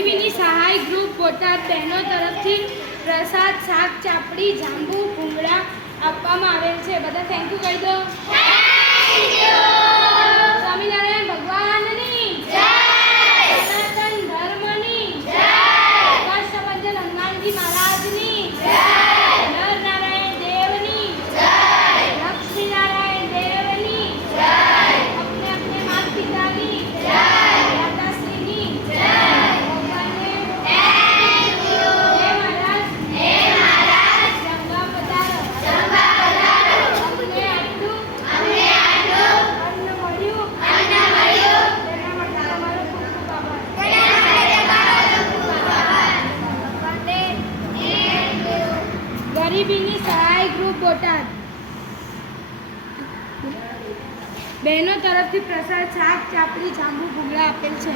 ગરીબીની સહાય ગ્રુપ બોટાદ બહેનો તરફથી પ્રસાદ શાક ચાપડી જાંબુ ભૂંગળા આપવામાં આવેલ છે. બધા થેન્ક યુ કહી દો. સ્વામિનારાયણ ભગવાનની જય, સનાતન ધર્મની જય, કષ્ટભંજન હનુમાનજી મહારાજની જય, નરનારાયણ દેવની જય, લક્ષ્મીનારાયણ દેવની જય, अपने अपने माता पिताની જય, માતાશ્રીની જય. ભગવાનને થેન્ક યુ. હે મહારાજ જંગા પધારો અમને આટલું અન્ન મળ્યું તેના માટે તમારો ખૂબ ખૂબ આભાર. ભગવાનને થેન્ક યુ. ગરીબીની સહાય ગ્રુપ બોટાદ બહેનો તરફથી પ્રસાદ શાક ચાપડી જાંબુ ભૂંગળા આપેલ છે.